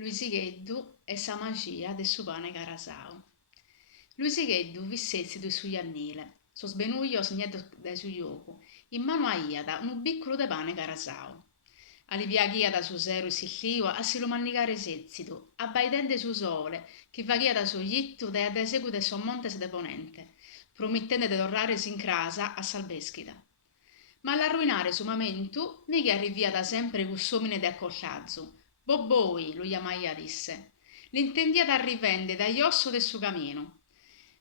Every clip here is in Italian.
Luisigheddu e sa magia de su pane carasau. Luisigheddu vissessi du su iannile, so sbenuglios nieddos de su iogu, in mano aiada unu bicculu de pane carasau. Aliviaghiada su seru e silliua a si lu mannigare esercitu, abbaidende su sole, chi vaghiada su jittu de ad esegu de son montes de ponente, promittende de torrare in casa a salveschida. Ma all'arruinare su momentu, Mighi arrivia da sempre cussomine de accollazzu. Bobboi, lu chiamaia disse. L'intendia da rivende dagli osso del suo camino.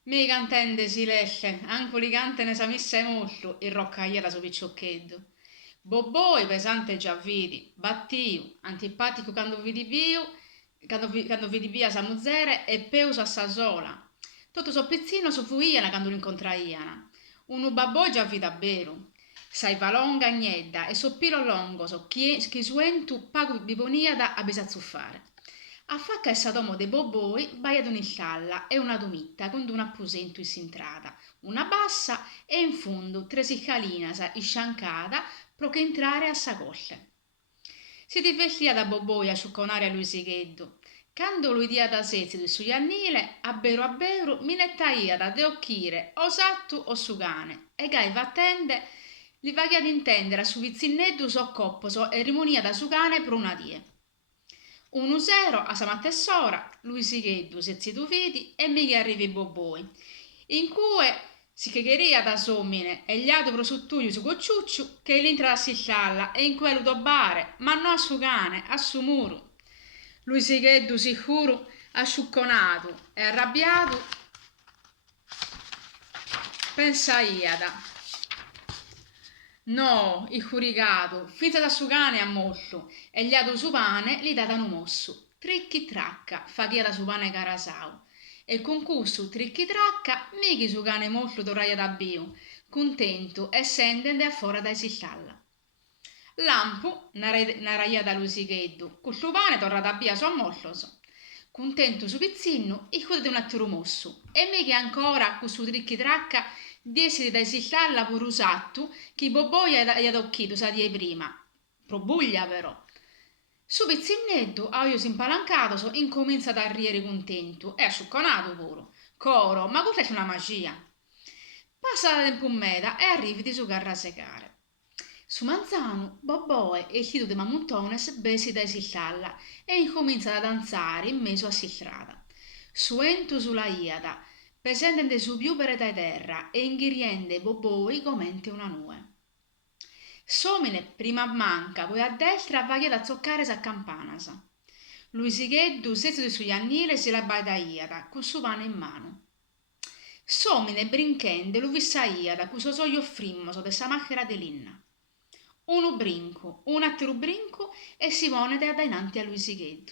Mi cantende si lesce, anche li cante ne samisse molto, il roccaia da suo picciocchetto. Bobboi pesante già vidi, battiu, antipatico quando vidi via sa muzzere e peuso a sa sola. Tutto so pizzino su fuiana quando lo incontraiana. Unu babbo già vida beru. Saiva longa agnedda e soppiro longo so chi suentu pago biboniada a bisazzuffare. A facca essa domo de boboi baia d'un'iscialla e una domitta con un appusentu in s'intrada, una bassa e in fondo tre sicalinasa isciancada pro che entrare a sa cosce. Si divertia da boboi a sciucconare a Luisigheddu. Quando lui dia da sezzi del suo iannile, a beru minettaia da de occhire o sattu o su cane, e gai vattende li vaghi ad intendere a su vizzinneddu so copposo e rimonia da su cane per una die. Unu sero a sa mattessora, Luisigheddu sezzitu vidi e mi arrivi boboi, in cui si chegheria da somine e gli altri pro sottuglio su cocciucciu che l'intra a scialla e in quello dobbare, ma no a su cane, a su muru. Luisigheddu sicuro asciucconato e arrabbiato pensaiada. No, il curicato, finza da su cane a molto, e gli adu su pane li datano mosso. Tricchi tracca, faghia da su pane carasau. E con cussu tricchi tracca, mighi su cane molto torraia da biu, contento e sendende a fora da esillalla. Lampu, naraia da Luisigheddu, col suo pane torra da bia so molloso. Contento su pizzinno, il cude di un attimo mosso, e mighi ancora con su tricchi tracca, diesi da esillalla pure usattu, chi boboia gli adocchito sa die prima. Probuglia però. Su pizzinneddu, a io s'impalancato, incomincia da riere contento, e asciucconato pure. Coro, ma questa è una magia. Passa da tempo meda e arrivi di su carra a secare. Su manzano, Boboe e il figlio di Mamutones besi da esillalla e incomincia a danzare in mezzo a strada. Suentu sulla iada, pesendende su più per da terra e inghiriende Boboi comente una nube. Somine prima manca, poi a destra vaglia da zoccare sa campanasa. Luisigheddu sezzo di sugli annile si la baida iada, con su pane in mano. Somine brinchende lu vissa iada, cu so soglio frimmoso de sa macchera de linna. Uno brinco, un altro brinco e si monete dainanti a Luisigheddu.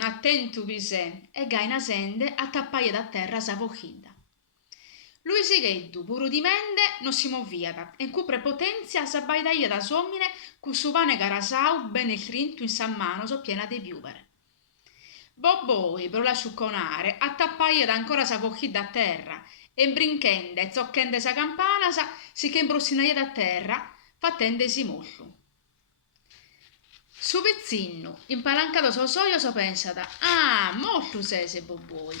Attento pisè, e gaina sende a tappaia da terra sa vochidda. Luisigheddu, puru di mende, non si moviata, e cu prepotenzia s'abbaidaia da somine cu su pane carasau bene frinto in sa mano so piena de piuvere. Bobboi, per la sciucconare, attappaia da ancora sa vochidda a terra, e brinchende e zocchende sa campanasa, si che imbrossinaia da terra, fattendesi molto. Su pezzinno, impalancato so soio so pensata, molto sese Bobboi.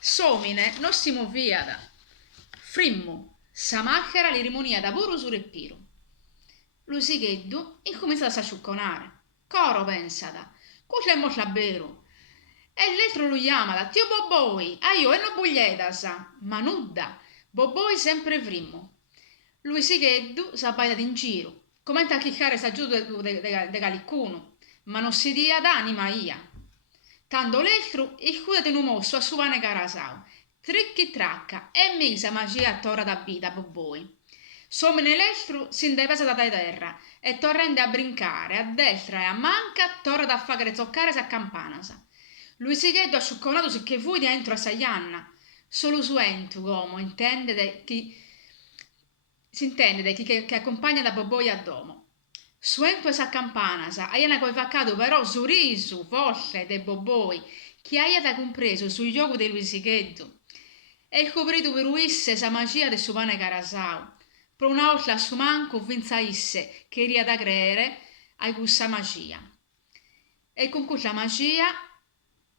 Somine non si moviada. Frimmo, sa macchera li rimonia da puro su respiro. Luisigheddu incomincia a s'asciucconare. Coro pensata, cosa è molto vero. E l'altro lo chiama da tio Bobboi, io e no buglietasa, ma nudda, Bobboi sempre frimmo. Luisigheddu s'abbaida in giro, commenta a chiccare sa giù de caliccuno, ma non si dia d'anima ia. Tanto l'altro il cuore di un mosso a su pane carasau, tricchi tracca e misa magia a torra da vita Bobboi. Somine l'altro si indepesa da terra e torrende a brincare a destra e a manca torra da fagare zoccare sa campanasa. Luisigheddu asciucconato si che fui dentro a Saianna. Solo suentu, uomo, si intende da chi che accompagna da Bobboi a domo. Suentu e sa campanasa, aiana coi faccato però su risu, forse, de Bobboi, chi aia da compreso sul gioco di Luisigheddu. E il coprito per uisse sa magia de su pane carasau. Per una volta a su manco vinzaisse che iria da credere a questa magia. E con questa magia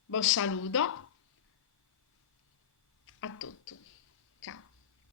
vi saluto a tutti.